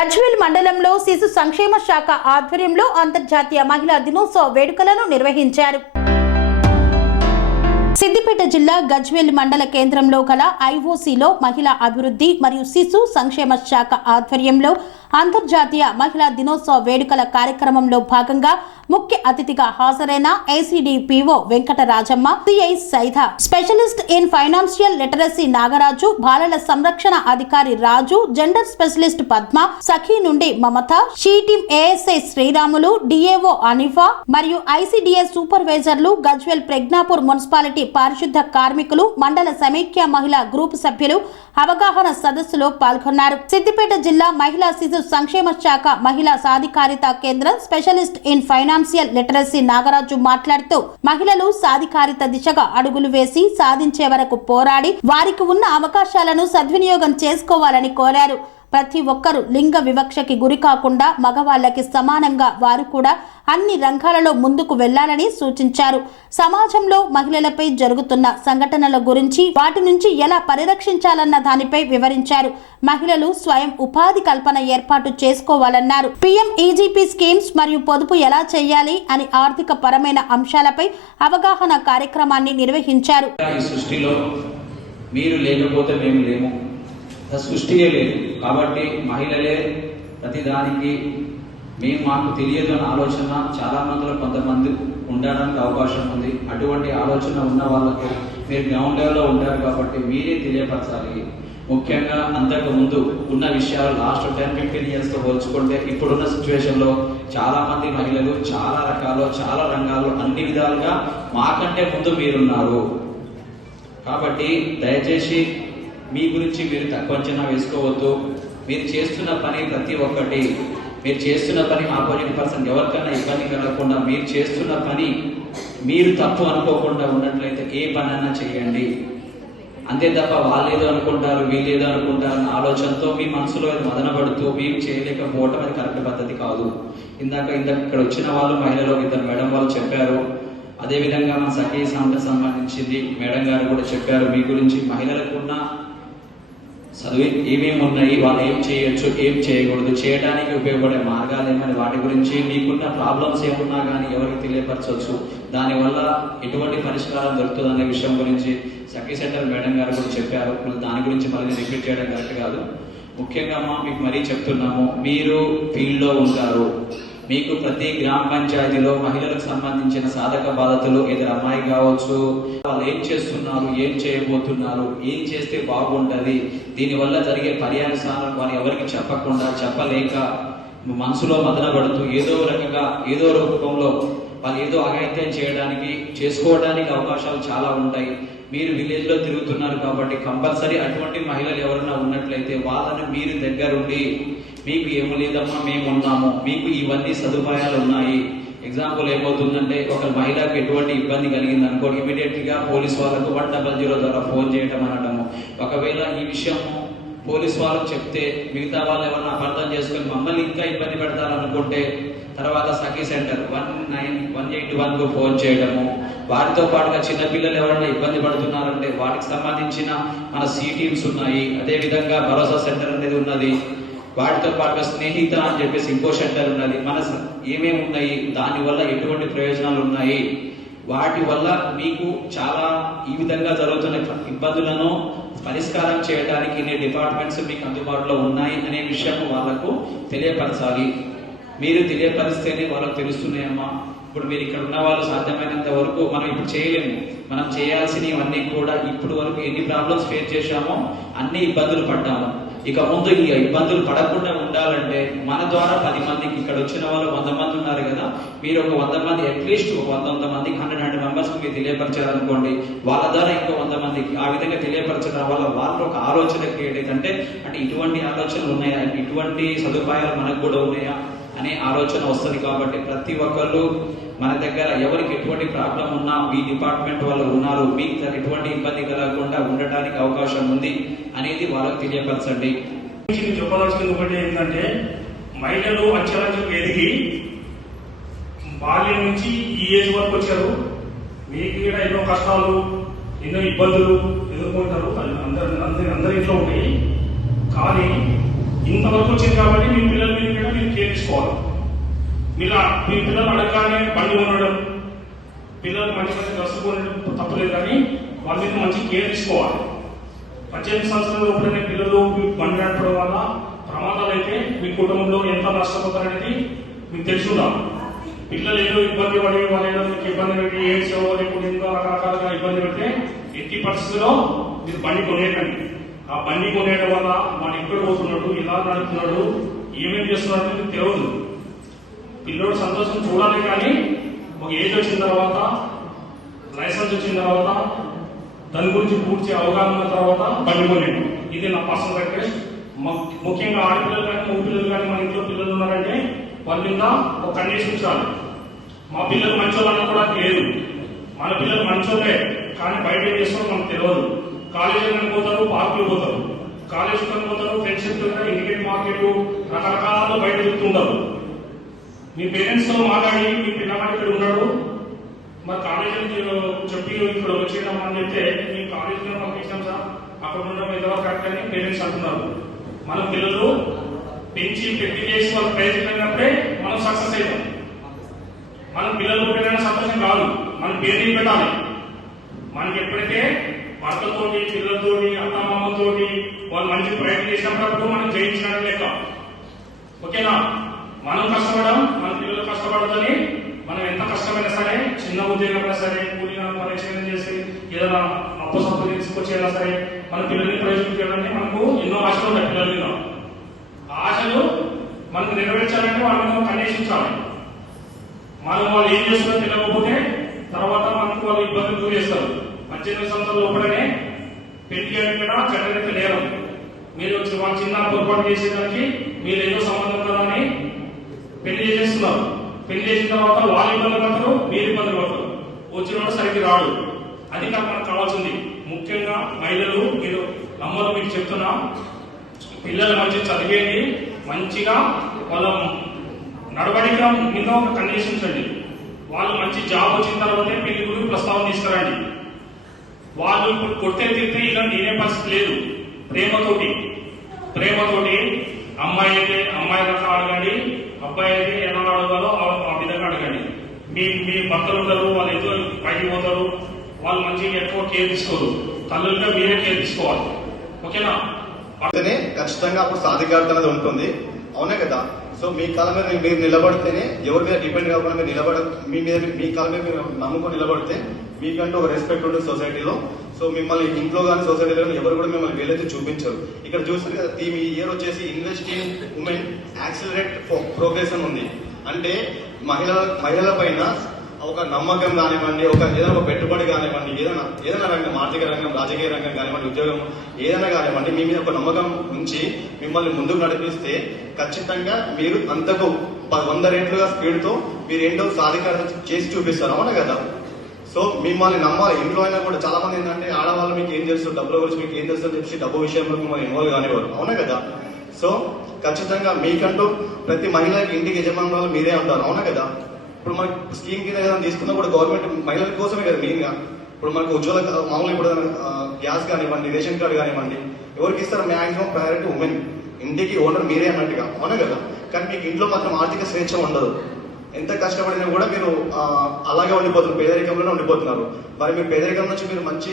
గజ్వేల్ మండలంలో శిశు సంక్షేమ శాఖ ఆధ్వర్యంలో అంతర్జాతీయ మహిళా దినోత్సవ వేడుకలను నిర్వహించారు. సిద్దిపేట జిల్లా గజ్వేల్ మండల కేంద్రంలో గల ఐఓసీలో మహిళా అభివృద్ధి మరియు శిశు సంక్షేమ శాఖ ఆధ్వర్యంలో అంతర్జాతీయ మహిళా దినోత్సవ వేడుకల కార్యక్రమంలో భాగంగా ముఖ్య అతిథిగా హాజరైన ACDPO Venkatarajamma CI సైధ specialist in financial literacy Nagaraju బాలల సంరక్షణ అధికారి రాజు జెండర్ స్పెషలిస్ట్ పద్మ సఖీ నుండి Mamata she ASI Sriramulu DAO Anifa మరియు ఐసీడీఎస్ సూపర్వైజర్లు గజ్వెల్ ప్రజ్ఞాపూర్ మున్సిపాలిటీ పారిశుద్ధ కార్మికులు మండల సమైక్య మహిళా గ్రూప్ సభ్యులు అవగాహన సదస్సులో పాల్గొన్నారు. సిద్దిపేట జిల్లా మహిళా శిశు సంక్షేమ శాఖ మహిళా సాధికారిత కేంద్రం specialist in financial literacy Nagaraju మాట్లాడుతూ మహిళలు సాధికారిత దిశగా అడుగులు వేసి సాధించే వరకు పోరాడి వారికి ఉన్న అవకాశాలను సద్వినియోగం చేసుకోవాలని కోరారు. ప్రతి ఒక్కరూ లింగ వివక్షకి గురి కాకుండా మగవాళ్ళకి సమానంగా వారు కూడా అన్ని రంగాలలో ముందుకు వెళ్ళాలని సూచించారు. సమాజంలో మహిళలపై జరుగుతున్న సంఘటనల గురించి వాటి నుంచి ఎలా పరిరక్షించాలన్న దానిపై వివరించారు. మహిళలు స్వయం ఉపాధి కల్పన ఏర్పాటు చేసుకోవాలన్నారు. పీఎం ఈజీపీ స్కీమ్స్ మరియు పొదుపు ఎలా చేయాలి అని ఆర్థిక పరమైన అంశాలపై అవగాహన కార్యక్రమాన్ని నిర్వహించారు. మీరు లేకపోతే మేము లేము. సృష్టియే లేదు. కాబట్టి మహిళలే ప్రతిదానికి మేము మాకు తెలియదు అన్న ఆలోచన చాలా మందిలో కొంతమంది ఉండడానికి అవకాశం ఉంది. అటువంటి ఆలోచన ఉన్న వాళ్ళకు మీరు గ్రౌండ్ లెవెల్లో ఉంటారు కాబట్టి మీరే తెలియపరచాలి. ముఖ్యంగా అంతకు ముందు ఉన్న విషయాలు లాస్ట్ టెన్ ఫిఫ్టీన్ ఇయర్స్తో పోల్చుకుంటే ఇప్పుడున్న సిచ్యువేషన్లో చాలా మంది మహిళలు చాలా రకాలు చాలా రంగాల్లో అన్ని విధాలుగా మాకంటే ముందు మీరున్నారు. కాబట్టి దయచేసి మీ గురించి మీరు తక్కువ అంచనా వేసుకోవద్దు. మీరు చేస్తున్న పని ప్రతి ఒక్కటి మీరు చేస్తున్న పని ఆపోజిట్ పర్సన్ ఎవరికైనా ఇబ్బంది కలగకుండా మీరు చేస్తున్న పని మీరు తప్పు అనుకోకుండా ఉన్నట్లయితే ఏ పనైనా చేయండి. అంతే తప్ప వాళ్ళు ఏదో అనుకుంటారు వీళ్ళు ఏదో అనుకుంటారు అన్న ఆలోచనతో మీ మనసులో అది మదనపడుతూ మీరు చేయలేకపోవటం అది కరెక్ట్ పద్ధతి కాదు. ఇందాక ఇందాక ఇక్కడ వచ్చిన వాళ్ళు మహిళలు ఇద్దరు మేడం వాళ్ళు చెప్పారు. అదే విధంగా మన సఖీ సంస్థ సంబంధించింది మేడం గారు కూడా చెప్పారు మీ గురించి మహిళలకు ఉన్న చదివి ఏమేమి ఉన్నాయి వాళ్ళు ఏం చేయొచ్చు ఏం చేయకూడదు చేయడానికి ఉపయోగపడే మార్గాలు ఏమని వాటి గురించి మీకున్న ప్రాబ్లమ్స్ ఏమున్నా కానీ ఎవరికి తెలియపరచవచ్చు. దానివల్ల ఎటువంటి పరిష్కారం దొరుకుతుంది అనే విషయం గురించి సఖీ సెంటర్ మేడం గారు కూడా చెప్పారు. దాని గురించి మళ్ళీ రిపీట్ చేయడం కరెక్ట్ కాదు. ముఖ్యంగా అమ్మా మీకు మరీ చెప్తున్నాము. మీరు ఫీల్డ్లో ఉంటారు. మీకు ప్రతి గ్రామ పంచాయతీలో మహిళలకు సంబంధించిన సాధక బాధతలు ఇద్దరు అమ్మాయి కావచ్చు. వాళ్ళు ఏం చేస్తున్నారు ఏం చేయబోతున్నారు ఏం చేస్తే బాగుంటుంది దీనివల్ల జరిగే పర్యావసానం వారు ఎవరికి చెప్పకుండా చెప్పలేక మనసులో మదనపడుతూ ఏదో రకంగా ఏదో రూపంలో వాళ్ళు ఏదో అఘాయిత్యం చేయడానికి చేసుకోవడానికి అవకాశాలు చాలా ఉంటాయి. మీరు విలేజ్లో తిరుగుతున్నారు కాబట్టి కంపల్సరీ అటువంటి మహిళలు ఎవరైనా ఉన్నట్లయితే వాళ్ళని మీరు దగ్గరుండి మీకు ఏమో లేదమ్మా మేము ఉన్నాము. మీకు ఇవన్నీ సదుపాయాలు ఉన్నాయి. ఎగ్జాంపుల్ ఏమవుతుందంటే ఒక మహిళకు ఎటువంటి ఇబ్బంది కలిగింది అనుకో ఇమీడియట్గా పోలీస్ వాళ్ళకు వన్ డబల్ జీరో ద్వారా ఫోన్ చేయటం అనటము. ఒకవేళ ఈ విషయం పోలీస్ వాళ్ళకి చెప్తే మిగతా వాళ్ళు ఎవరైనా అర్థం చేసుకొని మమ్మల్ని ఇంకా ఇబ్బంది పెడతారనుకుంటే తర్వాత Sakhi centre one nine one eight వన్కు phone చేయడము వారితో పాటుగా చిన్న పిల్లలు ఎవరైనా ఇబ్బంది పడుతున్నారంటే వాటికి సంబంధించిన మన సి టీమ్స్ ఉన్నాయి. అదేవిధంగా భరోసా సెంటర్ అనేది ఉన్నది. వాటితో పాటుగా స్నేహిత అని చెప్పేసి ఇంకో షెడ్డర్ ఉన్నది. మన స- ఏమేమి ఉన్నాయి? దానివల్ల ఎటువంటి ప్రయోజనాలు ఉన్నాయి? వాటి వల్ల మీకు చాలా ఈ విధంగా జరుగుతున్న ఇబ్బందులను పరిష్కారం చేయడానికి ఇన్ని డిపార్ట్మెంట్స్ మీకు అందుబాటులో ఉన్నాయి అనే విషయం వాళ్ళకు తెలియపరచాలి. మీరు తెలియపరిస్తేనే వాళ్ళకు తెలుస్తున్నాయమ్మా ఇప్పుడు మీరు ఇక్కడ ఉన్న వాళ్ళు సాధ్యమైనంత వరకు మనం ఇప్పుడు చేయలేము. మనం చేయాల్సినవన్నీ కూడా ఇప్పుడు వరకు ఎన్ని ప్రాబ్లమ్స్ ఫేస్ చేశామో అన్ని ఇబ్బందులు పడ్డాము. ఇక ముందు ఈ ఇబ్బందులు పడకుండా ఉండాలంటే మన ద్వారా పది మందికి ఇక్కడ వచ్చిన వాళ్ళు వంద మంది ఉన్నారు కదా. మీరు ఒక వంద మంది అట్లీస్ట్ ఒక వంద వంద మందికి హండ్రెడ్ హండ్రెడ్ మెంబర్స్ మీరు తెలియపరిచారనుకోండి వాళ్ళ ద్వారా ఇంకో వంద మందికి ఆ విధంగా తెలియపరచడం వల్ల వాళ్ళు ఒక ఆలోచన క్రియేట్ ఏంటంటే అంటే ఇటువంటి ఆలోచనలు ఉన్నాయా? ఇటువంటి సదుపాయాలు మనకు కూడా ఉన్నాయా? అనే ఆలోచన వస్తుంది కాబట్టి ప్రతి ఒక్కళ్ళు మన దగ్గర ఎవరికి ఎటువంటి ప్రాబ్లం ఉన్నా మీ డిపార్ట్మెంట్ వాళ్ళు ఉన్నారు మీకు ఎటువంటి ఇబ్బంది కలగకుండా ఉండటానికి అవకాశం ఉంది అనేది వాళ్ళకి తెలియపరచండి. గురించి నేను ఒకటి ఏంటంటే మహిళలు అంచెలంచెలు ఎదిగి బాల్యం నుంచి ఈ ఏజ్ వరకు వచ్చారు. మీకు కూడా ఎన్నో కష్టాలు ఎన్నో ఇబ్బందులు ఎదుర్కొంటారు. అందరి అందరి అందరి ఇంట్లో ఉంటాయి. కానీ ఇంతవరకు వచ్చింది కాబట్టి మీ పిల్లల మీద కూడా మీరు కేర్ తీసుకోవాలి. ఇలా మీ పిల్లలు అడగగానే బండి కొనడం పిల్లలు మంచి మంచి డ్రెస్ కొనడం తప్పలేదు కానీ వాళ్ళ మీద మంచి కేర్ తీసుకోవాలి. పద్దెనిమిది సంవత్సరాల లోపలనే పిల్లలు బండి నడపడం వల్ల ప్రమాదాలు అయితే మీ కుటుంబంలో ఎంత నష్టపోతారనేది మీకు తెలిసి ఉండాలి పిల్లలు ఏదో ఇబ్బంది పడి వాళ్ళు ఏదో మీకు ఇబ్బంది పెట్టి ఏడ్చో లేకపోతే ఇంకా రకరకాలుగా ఇబ్బంది పెడితే ఎట్టి పరిస్థితుల్లో మీరు బండి కొనేయకండి. ఆ బండి కొనేయడం వల్ల వాడు ఎక్కడ పోతున్నాడు ఎలా నడుపుతున్నాడు ఏమేమి చేస్తున్నాడు మీకు తెలియదు. పిల్లోడు సంతోషం చూడాలి కానీ ఒక ఏజ్ వచ్చిన తర్వాత లైసెన్స్ వచ్చిన తర్వాత దాని గురించి పూర్తి అవగాహన ఉన్న తర్వాత బండి కొనేయండి ఇది నా పర్సనల్ రిక్వెస్ట్ ముఖ్యంగా ఆడపిల్లలు కానీ మూడు పిల్లలు కానీ మన ఇంట్లో పిల్లలు ఉన్నారంటే వాళ్ళ మీద ఒక కండిషన్ చాలు మా పిల్లలు మంచోళ్ళన్న కూడా లేదు మన పిల్లలు మంచోళ్ళే కానీ బయట ఏం చేస్తారో మనకు తెలియదు. కాలేజీలకు పోతారు పార్కులు పోతారు. కాలేజీకి పోతారు ఫ్రెండ్షిప్ ఇండికేట్ మార్కెట్ రకరకాల బయట చెప్తుంటారు మీ పేరెంట్స్తో మాట్లాడి మీ పిల్లవాడు ఇక్కడ ఉన్నాడు. మరి కాలేజీలో చెప్పి ఇక్కడ వచ్చేయడం అని చెప్తే మీ కాలేజీలో పంపించాం సార్ అక్కడ ఉండడం ఏదో కరెక్ట్ అని పేరెంట్స్ అంటున్నారు. మన పిల్లలు పెంచి పెట్టి చేసి వాళ్ళు ప్రయత్నించినప్పుడే మనం సక్సెస్ అవుతాం. మన పిల్లలు పెట్టడానికి సంతోషం కాదు. మన పేరు పెట్టాలి? మనకి ఎప్పుడైతే భర్తతోటి పిల్లలతోటి అత్తమామతోటి వాళ్ళు మంచి ప్రయత్నం చేసినప్పుడు మనం జయించినట్టు లెక్క ఓకేనా? మనం కష్టపడడం మన పిల్లలు కష్టపడదని మనం ఎంత కష్టమైనా సరే చిన్న ఉద్యోగమైనా సరే కూలిన పరిచయం చేసి ఏదైనా అప్పు సప్పు అయినా సరే మన పిల్లల్ని ప్రయోజనం మనకు ఎన్నో ఆశలు ఉన్నాయి పిల్లల మీద. ఆశలు మనకు నెరవేర్చాలంటే వాళ్ళని అన్వేషించాలి మనం వాళ్ళు ఏం చేస్తున్నారో తెలియకపోతే తర్వాత మనకు వాళ్ళు ఇబ్బందులు గురి చేస్తారు. పద్దెనిమిది సంవత్సరాల లోపలనే పెళ్ళి చేయడం కూడా చట్టరీత్యా నేరం మీరు వచ్చి వాళ్ళు చిన్న పొరపాటు చేసేదానికి మీరు ఏదో సంబంధం పెళ్ళి చేసేస్తున్నారు పెళ్ళి చేసిన తర్వాత వాళ్ళు ఇబ్బంది పడతారు మీరు ఇబ్బంది పడతారు. వచ్చిన సరిగ్గా రాడు. అది కాక మనకు కావాల్సింది. ముఖ్యంగా మహిళలు మీరు నమ్మరు మీకు చెప్తున్నా. పిల్లలు మంచి చదివేది మంచిగా వాళ్ళ నడవడిక మీద ఒక కండిషన్స్ అండి వాళ్ళు మంచి జాబ్ వచ్చిన తర్వాతే పెళ్ళి గురించి ప్రస్తావన తీసుకురండి వాళ్ళు ఇప్పుడు కొట్టే తిరిగితే ఇలా నేనే పరిస్థితి లేదు. ప్రేమతోటి. ప్రేమతోటి అమ్మాయి అయితే అమ్మాయి రకాలు కానీ అబ్బాయి అయితే ఎలా అడగాలో ఆ- విధంగా అడగండి. మీ మీ భర్తలు ఉంటారు వాళ్ళు ఏదో పైకి పోతారు. వాళ్ళు మంచిగా ఎక్కువ కేర్ తీసుకోరు. తల్లులుగా మీరే కేర్ తీసుకోవాలి. ఓకేనా? అంటేనే ఖచ్చితంగా అప్పుడు సాధికారత అనేది ఉంటుంది. అవునే కదా? సో మీ కాలం మీద మీరు నిలబడితేనే ఎవరి మీద డిపెండ్ కాకుండా మీరు నిలబడ మీ మీద మీ కాలం మీద మీరు నమ్ముకొని నిలబడితే మీకంటూ ఒక రెస్పెక్ట్ ఉంటుంది సొసైటీలో సో మిమ్మల్ని ఇంట్లో కానీ సొసైటీలో కానీ ఎవరు కూడా మిమ్మల్ని వీలైతే చూపించరు. ఇక్కడ చూస్తారు కదా థీమ్ ఈ ఇయర్ వచ్చేసి ఇన్వెస్టింగ్ ఉమెన్ యాక్సిలరేట్ ప్రోగ్రెస్ అని ఉంది. అంటే మహిళల మహిళల పైన ఒక నమ్మకం కానివ్వండి ఒక ఏదైనా ఒక పెట్టుబడి కానివ్వండి ఏదైనా ఏదైనా రంగం ఆర్థిక రంగం రాజకీయ రంగం కానివ్వండి ఉద్యోగం ఏదైనా కానివ్వండి మీ మీద ఒక నమ్మకం ఉంచి మిమ్మల్ని ముందుకు నడిపిస్తే ఖచ్చితంగా మీరు అంతకు వంద రెట్లుగా స్పీడ్తో మీరు ఏంటో సాధికారత చేసి చూపిస్తారు. అవునా కదా? సో మిమ్మల్ని నమ్మాలి. ఇంట్లో అయినా కూడా చాలా మంది ఏంటంటే ఆడవాళ్ళు మీకు ఏం తెలుసు డబ్బుల గురించి మీకు ఏం తెలుసు అని చెప్పి డబ్బు విషయంలో మిమ్మల్ని ఇన్వాల్వ్ కానివ్వరు. అవునా కదా? సో ఖచ్చితంగా మీకంటూ ప్రతి మహిళకి ఇంటికి యజమానులు మీరే ఉంటారు అవునా కదా? ఇప్పుడు మనకి స్కీమ్ కింద ఏదైనా తీసుకున్నా కూడా గవర్నమెంట్ మహిళల కోసమే కదా మెయిన్గా. ఇప్పుడు మనకు ఉజ్వల మామూలుగా ఇప్పుడు గ్యాస్ కానివ్వండి రేషన్ కార్డు కానివ్వండి ఎవరికి ఇస్తారు మాక్సిమం ప్రయారిటీ ఉమెన్ ఇంటికి ఓనర్ మీరే అన్నట్టుగా. అవునా కదా? కానీ మీకు ఇంట్లో మాత్రం ఆర్థిక స్వేచ్ఛ ఉండదు. ఎంత కష్టపడినా కూడా మీరు అలాగే ఉండిపోతున్నారు పేదరికంలోనే ఉండిపోతున్నారు. మరి మీరు పేదరికం నుంచి మీరు మంచి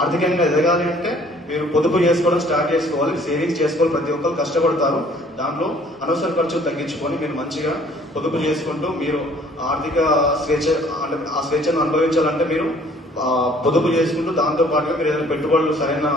ఆర్థికంగా ఎదగాలి అంటే మీరు పొదుపు చేసుకోవడం స్టార్ట్ చేసుకోవాలి సేవింగ్స్ చేసుకోవాలి ప్రతి ఒక్కరు కష్టపడతారు. దాంట్లో అనవసర ఖర్చులు తగ్గించుకొని మీరు మంచిగా పొదుపు చేసుకుంటూ మీరు ఆర్థిక స్వేచ్ఛ అంటే ఆ స్వేచ్ఛను అనుభవించాలంటే మీరు పొదుపు చేసుకుంటూ దాంతో పాటుగా మీరు ఏదైనా పెట్టుబడులు సరైన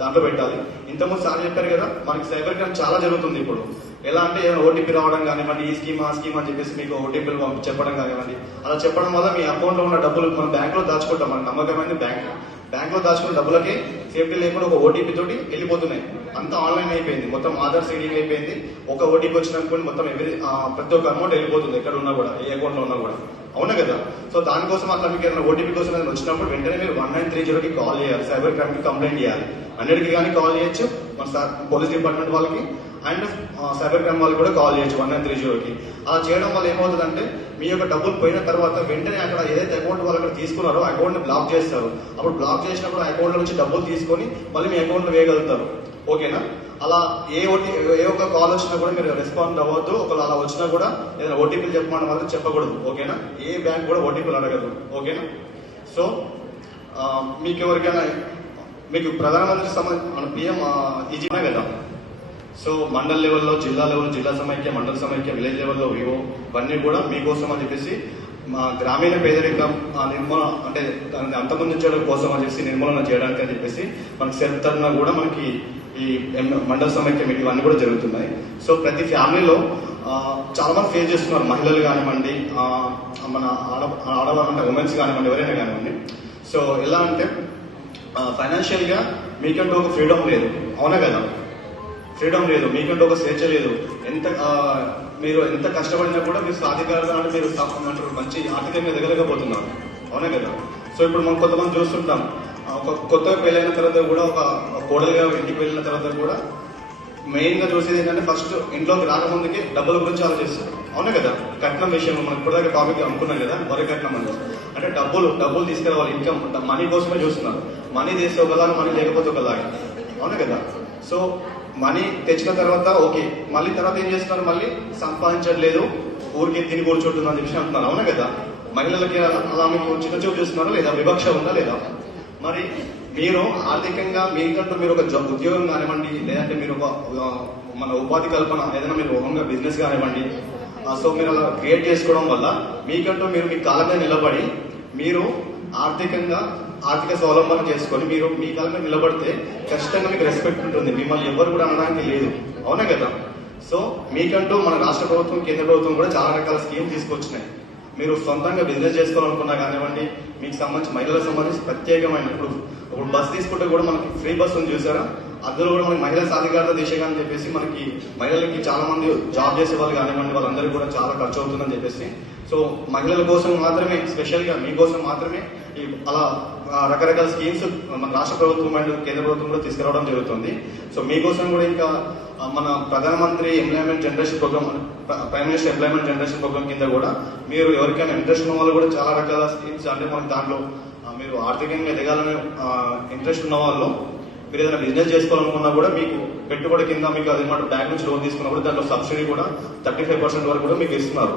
దాంట్లో పెట్టాలి. ఇంతకుముందు సార్ చెప్పారు కదా మనకి సైబర్ క్రైమ్ చాలా జరుగుతుంది ఇప్పుడు. ఎలా అంటే ఓటీపీ రావడం కానివ్వండి ఈ స్కీమ్ ఆ స్కీమ్ అని చెప్పేసి మీకు ఓటీపీలు పంపి చెప్పడం కానివ్వండి. అలా చెప్పడం వల్ల మీ అకౌంట్లో ఉన్న డబ్బులు మనం బ్యాంక్లో దాచుకుంటాం. మన నమ్మకమైన బ్యాంక్. బ్యాంక్లో దాచుకున్న డబ్బులకి సేఫ్టీ లేకుండా ఒక ఓటీపీ తోటి వెళ్ళిపోతున్నాయి. అంతా ఆన్లైన్ అయిపోయింది. మొత్తం ఆధార్ సీడింగ్ అయిపోయింది. ఒక ఓటీపీ వచ్చినప్పుడు మొత్తం ఎవరి ప్రతి ఒక్క అమౌంట్ వెళ్ళిపోతుంది ఎక్కడ ఉన్నా కూడా ఏ అకౌంట్లో ఉన్నా కూడా. అవునా కదా? సో దానికోసం అట్లా మీకు ఏదైనా ఓటీపీ కోసం ఏదైనా వచ్చినప్పుడు వెంటనే మీరు వన్ నైన్ త్రీ జీరోకి కాల్ చేయాలి. సైబర్ క్రైమ్కి కంప్లైంట్ చేయాలి. అన్నిటికి కానీ కాల్ చేయొచ్చు. మన సార్ పోలీస్ డిపార్ట్మెంట్ వాళ్ళకి. అండ్ సైబర్ క్రైమ్ వాళ్ళకి కూడా కాల్ చేయొచ్చు వన్ నైన్ త్రీ జీరోకి అలా చేయడం వల్ల ఏమవుతుందంటే మీ యొక్క డబ్బులు పోయిన తర్వాత వెంటనే అక్కడ ఏదైతే అకౌంట్ వాళ్ళు అక్కడ తీసుకున్నారో అకౌంట్ని బ్లాక్ చేస్తారు. అప్పుడు బ్లాక్ చేసినప్పుడు అకౌంట్ నుంచి డబ్బులు తీసుకొని మళ్ళీ మీ అకౌంట్లో వేయగలుగుతారు. ఓకేనా? అలా ఏ ఓటీ ఏ ఒక్క కాల్ వచ్చినా కూడా మీరు రెస్పాండ్ అవ్వద్దు. ఒకవేళ అలా వచ్చినా కూడా ఏదైనా ఓటీపీలు చెప్పమని మాత్రం చెప్పకూడదు. ఓకేనా? ఏ బ్యాంక్ కూడా ఓటీపీలు అడగదు. ఓకేనా? సో మీకు ఎవరికైనా మీకు ప్రధానమంత్రి సంబంధించి మన పిఎం ఈజీనే కదా? సో మండల్ లెవెల్లో జిల్లా లెవెల్ జిల్లా సమైక్య మండల సమైక్య విలేజ్ లెవెల్లో వివో ఇవన్నీ కూడా మీకోసం అని చెప్పేసి మా గ్రామీణ పేదరికం ఆ నిర్మూలన అంటే దాన్ని అంతమొందించడం కోసం అని చెప్పేసి నిర్మూలన చేయడానికి అని చెప్పేసి మనకి సెల్ఫ్ తరఫున కూడా మనకి ఈ మండల సమైక్య మీటింగ్ ఇవన్నీ కూడా జరుగుతున్నాయి. సో ప్రతి ఫ్యామిలీలో చాలా మంది ఫేస్ చేస్తున్నారు. మహిళలు కానివ్వండి మన ఆడ ఆడవాళ్ళు అంటే ఉమెన్స్ కానివ్వండి ఎవరైనా కానివ్వండి. సో ఎలా అంటే ఫైనాన్షియల్గా మీకంటూ ఒక ఫ్రీడమ్ లేదు. అవునా కదా? ఫ్రీడమ్ లేదు మీకంటే ఒక స్వేచ్ఛ లేదు. ఎంత మీరు ఎంత కష్టపడినా కూడా మీరు సాధికారత అంటే మీరు సా- మంచి ఆర్థికంగా ఎదగలేకపోతున్నారు అవునా కదా? సో ఇప్పుడు మనం కొంతమంది చూస్తుంటాం. ఒక కొత్తగా పెళ్ళైన తర్వాత కూడా ఒక కోడలుగా ఇంటికి వెళ్ళిన తర్వాత కూడా మెయిన్గా చూసేది ఏంటంటే ఫస్ట్ ఇంట్లోకి రాకముందుకి డబ్బుల గురించి ఆలోచిస్తారు. అవునా కదా? కట్నం విషయం మనం ఇప్పటిదాకా టాపిక్ అనుకున్నాం కదా? వరి కట్నం అని. అంటే డబ్బులు డబ్బులు తీసుకురావాలి. ఇన్కమ్ మనీ కోసమే చూస్తున్నారు. మనీ తీస్తే ఒకలాగా మనీ లేకపోతే ఒకలాగా. అవునా కదా? సో మనీ తెచ్చిన తర్వాత ఓకే మళ్ళీ తర్వాత ఏం చేస్తున్నారు? మళ్ళీ సంపాదించట్లేదు. ఊరికే తిని కూర్చుంటుందని చెప్పి అంటున్నారు. అవునా కదా? మహిళలకి అలా- అలా మీకు చిన్న చూపు చూస్తున్నారా లేదా? వివక్ష ఉందా లేదా? మరి మీరు ఆర్థికంగా మీకంటూ మీరు ఒక ఉద్యోగం కానివ్వండి లేదంటే మీరు ఒక మన ఉపాధి కల్పన ఏదైనా మీరు ఓన్గా బిజినెస్ కానివ్వండి సో మీరు అలా క్రియేట్ చేసుకోవడం వల్ల మీకంటూ మీరు మీ కాలంగా నిలబడి మీరు ఆర్థికంగా ఆర్థిక స్వావలంబన చేసుకొని మీరు మీ కాళ్ళ నిలబడితే ఖచ్చితంగా మీకు రెస్పెక్ట్ ఉంటుంది. మిమ్మల్ని ఎవరు కూడా అనడానికి లేదు. అవునా కదా? సో మీకంటూ మన రాష్ట్ర ప్రభుత్వం కేంద్ర ప్రభుత్వం కూడా చాలా రకాల స్కీమ్స్ తీసుకొచ్చినాయి. మీరు సొంతంగా బిజినెస్ చేసుకోవాలనుకున్నా కానివ్వండి మీకు సంబంధించి మహిళలకు సంబంధించి ప్రత్యేకమైన ఇప్పుడు ఇప్పుడు బస్ తీసుకుంటే కూడా మనకి ఫ్రీ బస్ ఉంది చూసారా? అందులో కూడా మనకి మహిళా సాధికారత దిశగా అని చెప్పేసి మనకి మహిళలకి చాలా మంది జాబ్ చేసే వాళ్ళు కానివ్వండి వాళ్ళందరికీ కూడా చాలా ఖర్చు అవుతుందని చెప్పేసి సో మహిళల కోసం మాత్రమే స్పెషల్గా మీకోసం మాత్రమే ఈ అలా రకరకాల స్కీమ్స్ మన రాష్ట్ర ప్రభుత్వం అండ్ కేంద్ర ప్రభుత్వం కూడా తీసుకురావడం జరుగుతుంది. సో మీకోసం కూడా ఇంకా మన ప్రధానమంత్రి employment generation programme prime minister employment generation programme కింద కూడా మీరు ఎవరికైనా ఇంట్రెస్ట్ ఉన్న వాళ్ళు కూడా చాలా రకాల స్కీమ్స్ అంటే మనకి దాంట్లో మీరు ఆర్థికంగా ఎదగాలని ఇంట్రెస్ట్ ఉన్న వాళ్ళు మీరు ఏదైనా బిజినెస్ చేసుకోవాలనుకున్నా కూడా మీకు పెట్టుబడి కింద మీకు అది మాట బ్యాంక్ నుంచి లోన్ తీసుకున్నప్పుడు కూడా దాంట్లో సబ్సిడీ కూడా థర్టీ ఫైవ్ పర్సెంట్ వరకు కూడా మీకు ఇస్తున్నారు.